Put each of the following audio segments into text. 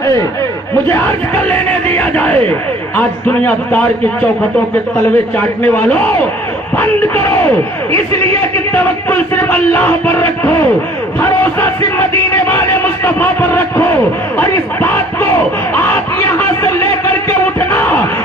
है, मुझे अर्ज कर लेने दिया जाए। आज दुनियादार की चौखटों के तलवे चाटने वालों, बंद करो, इसलिए कि तवक्कुल सिर्फ अल्लाह पर रखो, भरोसा सिर्फ मदीने वाले मुस्तफा पर रखो। और इस बात को आप यहाँ से लेकर के उठना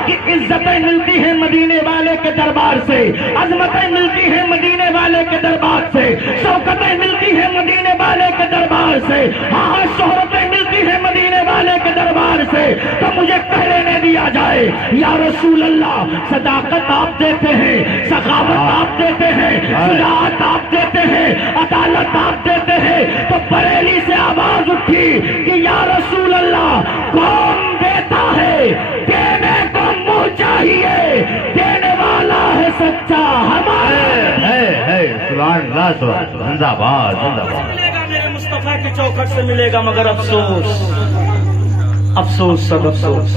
कि इज्जतें मिलती हैं मदीने वाले के दरबार से, अजमतें मिलती हैं मदीने वाले के दरबार से, शौकतें मिलती हैं मदीने वाले के दरबार से, हाँ शोहरतें मिलती हैं मदीने वाले के दरबार से। तो मुझे कह लेने दिया जाए, या रसूल अल्लाह, सदाकत आप देते हैं, सखावत आप देते हैं, सुजात आप देते हैं, अदालत आप देते हैं। तो बरेली से आवाज उठी कि या रसूल अल्लाह, कौन देता है? देने को मुंह चाहिए, देने वाला है सच्चा हमारे है। सुभान अल्लाह, जिंदाबाद जिंदाबाद। मिलेगा मेरे मुस्तफा की चौखट से मिलेगा, मगर अफसोस अफसोस सब अफसोस।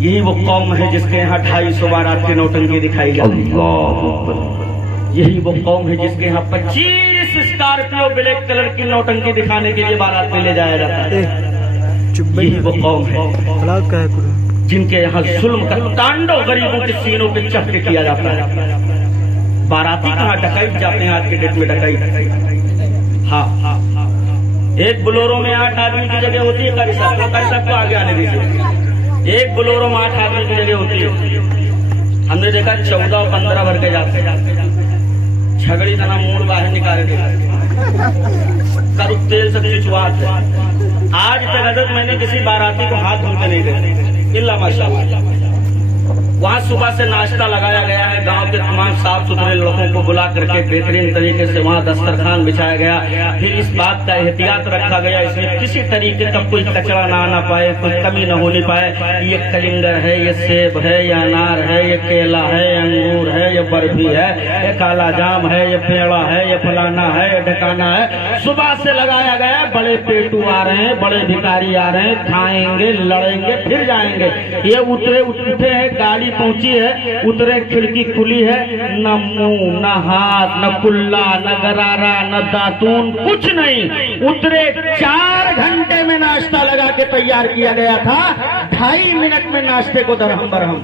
यही वो कौम है जिसके यहाँ 250 बारात की नौटंकी दिखाई जाती है। यही वो कौम है जिसके यहाँ 25 स्कॉर्पियो ब्लैक कलर की नौटंकी दिखाने के लिए बारात में ले जाया जाता है। यही वो कौम है जिनके यहाँ जुल्म का तांडव गरीबों के सीनों पे चढ़ के किया जाता है। बाराती कहाँ डकैत जाते हैं आज के डेट में, डकैत। हाँ, एक बोलेरो में 8 आदमी की जगह होती है। कारी साहब को आगे आने दीजिए। एक बोलेरो में 8 आदमी की जगह होती है। हमने देखा 14 और 15 भर के जाते, झगड़ी तना मूड बाहर निकाल के करुक तेल से खिंचवाते। आज तक हजरत मैंने किसी बाराती को हाथ धोते नहीं देखे, इल्ला माशाअल्लाह। वहाँ सुबह से नाश्ता लगाया गया है, गांव के तमाम साफ सुथरे लड़कों को बुला करके बेहतरीन तरीके से वहाँ दस्तरखान बिछाया गया। फिर इस बात का एहतियात रखा गया, इसमें किसी तरीके का कोई कचरा ना आना पाए, कोई कमी न होनी पाए। ये कलिंगर है, ये सेब है, ये अनार है, ये केला है, ये अंगूर है, ये बर्फी है, ये काला जाम है, ये पेड़ा है, ये फलाना है, ये ढकाना है। सुबह से लगाया गया। बड़े पेटू आ रहे हैं, बड़े भिखारी आ रहे हैं, खाएंगे, लड़ेंगे, फिर जाएंगे। ये उठे हैं, गाड़ी पहुंची है, उतरे, खिड़की खुली है, न मुंह, न हाथ, न कुल्ला, न गरारा, न दातून, कुछ नहीं। उतरे 4 घंटे में नाश्ता लगा के तैयार किया गया था, 2.5 मिनट में नाश्ते को दरहम बरहम।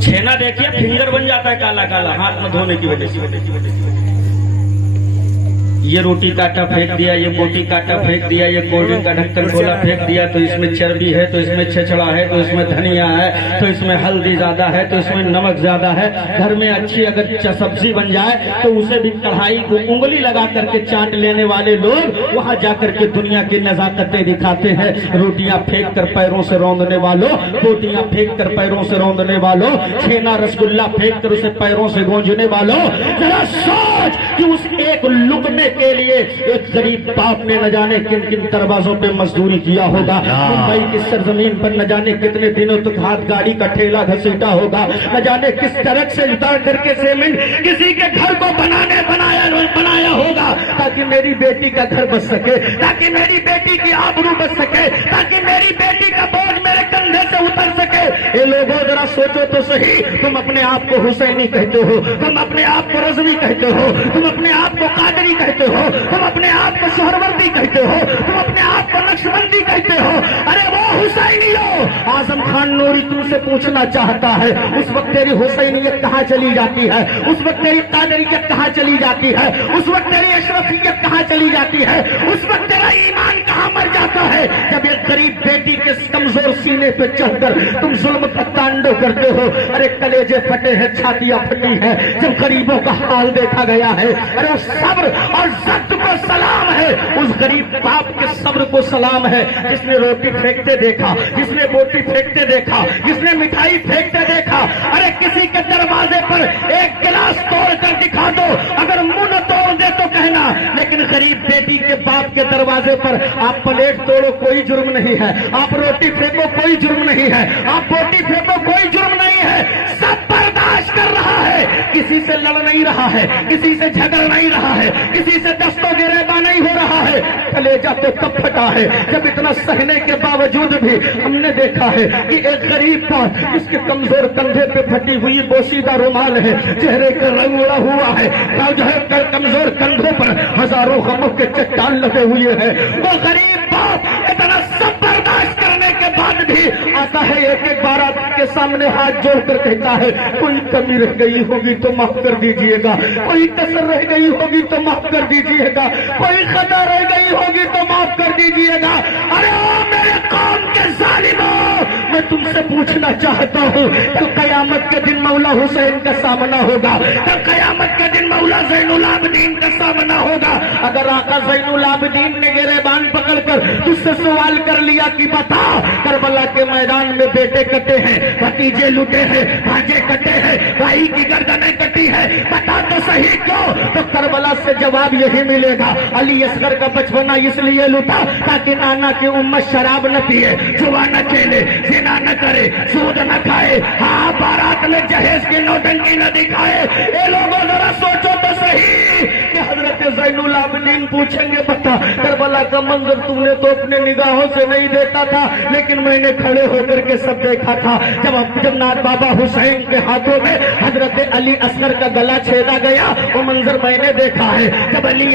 छेना देखिए फिंगर बन जाता है काला काला, हाथ में धोने की वजह से। ये रोटी काटा फेंक दिया, ये बोटी काटा फेंक दिया, ये कोल्ड ड्रिंक का ढक्कन खोला फेंक दिया, तो इसमें चर्बी है, तो इसमें छछड़ा है, तो इसमें धनिया है, तो इसमें हल्दी ज्यादा है, तो इसमें नमक ज्यादा है। घर में अच्छी अगर सब्जी बन जाए तो उसे भी कढ़ाई को उंगली लगा करके चाट लेने वाले लोग वहां जाकर के दुनिया की नजाकतें दिखाते हैं। रोटियां फेंक कर पैरों से रौंदने वालों, बोटियां फेंक कर पैरों से रौंदने वालों, छेना रसगुल्ला फेंक कर उसे पैरों से गूंजने वालों, जरा सोच कि उस एक लुकमे के लिए एक गरीब बाप ने न जाने किन किन दरवाजों पे मजदूरी किया होगा। मुंबई की सरजमीन पर न जाने कितने दिनों तक हाथ गाड़ी का ठेला घसीटा होगा, न जाने किस तरह से उतार करके सीमेंट किसी के घर को बनाया होगा, ताकि मेरी बेटी का घर बच सके, ताकि मेरी बेटी की आबरू बच सके, ताकि मेरी बेटी का बोझ मेरे कंधे से उतर सके। ये लोगों जरा सोचो तो सही, तुम अपने आप को हुसैनी कहते हो, तुम अपने आप को रज़वी कहते हो, तुम अपने आप को कादरी कहते हो, तुम अपने आप को सोहरवर्दी कहते हो, तुम अपने आप को नक्शबंदी कहते हो। अरे वो हुसैनी हो। आजम खान नूरी तुमसे पूछना चाहता है, उस वक्त तेरी हुसैनियत कहाँ चली जाती है, उस वक्त तेरी कादरियत कहाँ चली जाती है, उस वक्त तेरी अशरफियत कहाँ चली जाती है, उस वक्त तेरा ईमान कहाँ मर जाता है, जब एक गरीब बेटी के कमजोर सीने पे चढ़कर तुम जुल्म का तांडव करते हो। अरे कलेजे फटे हैं, छातियां फटी हैं, जब गरीबों का हाल देखा गया है। अरे उस सब्र और जब्त को सलाम है, उस गरीब बाप के सब्र को सलाम है, जिसने रोटी फेंकते देखा, जिसने बोटी फेंकते देखा, जिसने मिठाई फेंकते देखा। अरे किसी के दरवाजे पर एक गिलास तोड़ कर दिखा दो, अगर मुंह न तोड़ दे तो कहना, लेकिन गरीब बेटी के बाप के दरवाजे पर आप प्लेट तोड़ो कोई जुर्म नहीं है, आप रोटी फेंको कोई जुर्म नहीं है, आप बोटी फेंको कोई जुर्म नहीं है, सब बर्दाश्त कर रहा है, किसी से लड़ नहीं रहा है, किसी से झगड़ नहीं रहा है, किसी से दस्तों गिरेबा नहीं हो रहा है। कलेजा तो तब फटा है जब इतना सहने के बावजूद भी हमने देखा है कि एक गरीब का जिसके कमजोर कंधे पे फटी हुई बोसीदा रुमाल है, चेहरे का रंग उड़ा हुआ है, जो है कमजोर कंधों पर हजारों गमों के चट्टान लगे हुए हैं, वो गरीब बाप इतना सब बर्दाश्त करने के बाद भी आता है एक एक बारात के सामने हाथ जोड़कर कहता है कोई कमी रह गई होगी तो माफ कर दीजिएगा, कोई कसर रह गई होगी तो माफ कर दीजिएगा, कोई खता रह गई होगी तो माफ कर दीजिएगा। अरे ओ मेरे कौम के जालिमों, मैं तुमसे पूछना चाहता हूँ तो कयामत के दिन मौला हुसैन का सामना होगा, तो कयामत के दिन मौला ज़ैनुल आबिदीन का सामना होगा। अगर आका ज़ैनुल आबिदीन ने गिरेबान पकड़कर तुझसे सवाल कर लिया कि बता करबला के मैदान में बेटे कटे हैं, भतीजे लुटे हैं, भांजे कटे हैं, भाई की गर्दनें कटी है, बता तो सही क्यों? तो करबला से जवाब यही मिलेगा, अली असगर का बचपना इसलिए लुटा ताकि नाना की उम्मत शराब न पिए, जुआ न खेले, जिना न करे, सूद न खाए, हाँ बारात में जहेज की नौटंकी न दिखाए। ये लोगों जरा सोचो तो सही कि हजरत ज़ैनुल आबिदीन पूछेंगे बता करबला का मंजर तुमने तो अपने निगाहों से नहीं देखा था, लेकिन मैंने खड़े होकर के सब देखा था। जब नाथ बाबा हुसैन के हाथों में हजरत अली असगर का गला छेदा गया, वो मंजर मैंने देखा है। जब अली